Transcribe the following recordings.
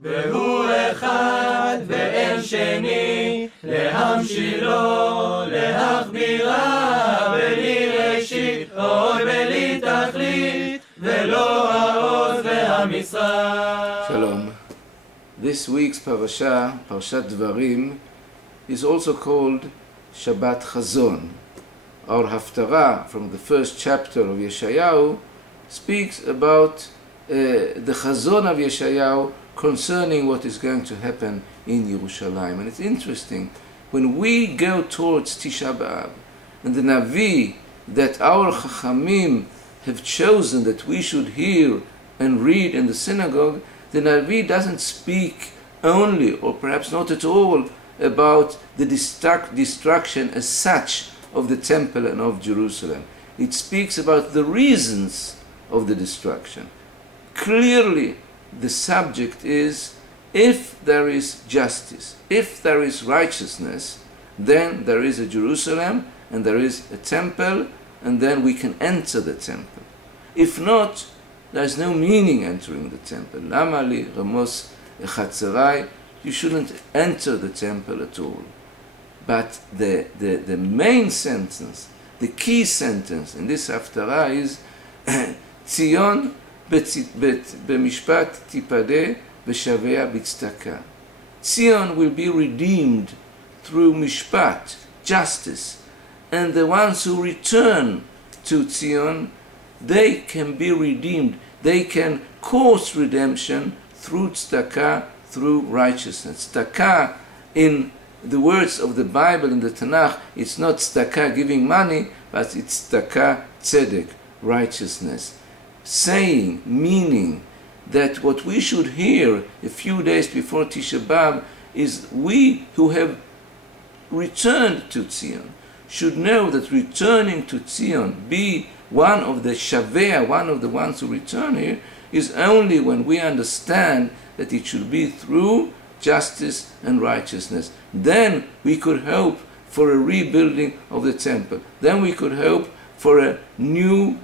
והוא אחד ואין שני, להמשילו, להכבירה, בלי ראשית, עוד בלי תכלית, ולא העוז והמשרה. Shalom. This week's parasha, Parashat Devarim, is also called Shabbat Chazon. Our Haftarah from the first chapter of Yeshayahu speaks about the Chazon of Yeshayahu concerning what is going to happen in Yerushalayim. And it's interesting, when we go towards Tisha B'Av, and the Navi that our Chachamim have chosen that we should hear and read in the synagogue, the Navi doesn't speak only, or perhaps not at all, about the destruction as such of the temple and of Jerusalem. It speaks about the reasons of the destruction. Clearly, the subject is, if there is justice, if there is righteousness, then there is a Jerusalem and there is a temple, and then we can enter the temple. If not, there is no meaning entering the temple. Lama li ramos echatzerai, you shouldn't enter the temple at all. But the main sentence, the key sentence in this haftarah is Tzion b'mishpat tipadeh v'shavea b'tzedakah. Tzion will be redeemed through mishpat, justice, and the ones who return to Tzion, they can be redeemed. They can cause redemption through tzedakah, through righteousness. Tzedakah, in the words of the Bible, in the Tanakh, it's not tzedakah giving money, but it's tzedakah tzedek, righteousness. Saying, meaning, that what we should hear a few days before Tisha B'Av is we who have returned to Tzion should know that returning to Tzion, be one of the Shavea, one of the ones who return here, is only when we understand that it should be through justice and righteousness. Then we could hope for a rebuilding of the temple. Then we could hope for a new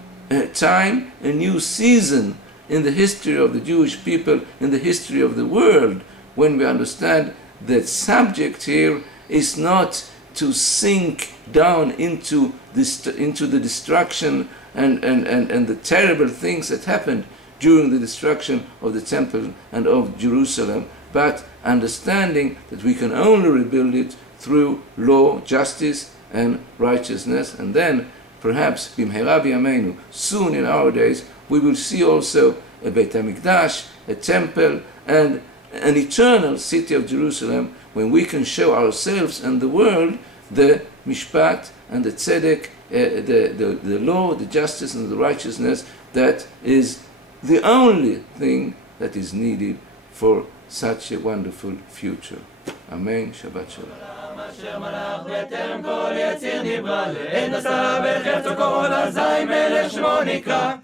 time, a new season in the history of the Jewish people, in the history of the world, when we understand that subject here is not to sink down into the destruction and the terrible things that happened during the destruction of the temple and of Jerusalem, but understanding that we can only rebuild it through law, justice, and righteousness. And then perhaps b'mheira b'yameinu, soon in our days, we will see also a Beit HaMikdash, a temple, and an eternal city of Jerusalem, when we can show ourselves and the world the mishpat and the tzedek, the law, the justice, and the righteousness that is the only thing that is needed for such a wonderful future. Amen. Shabbat Shalom. אשר מלך בטרם כל יציר נברא, לעת נשא בחפצו כל אזי מלך שמו נקרא.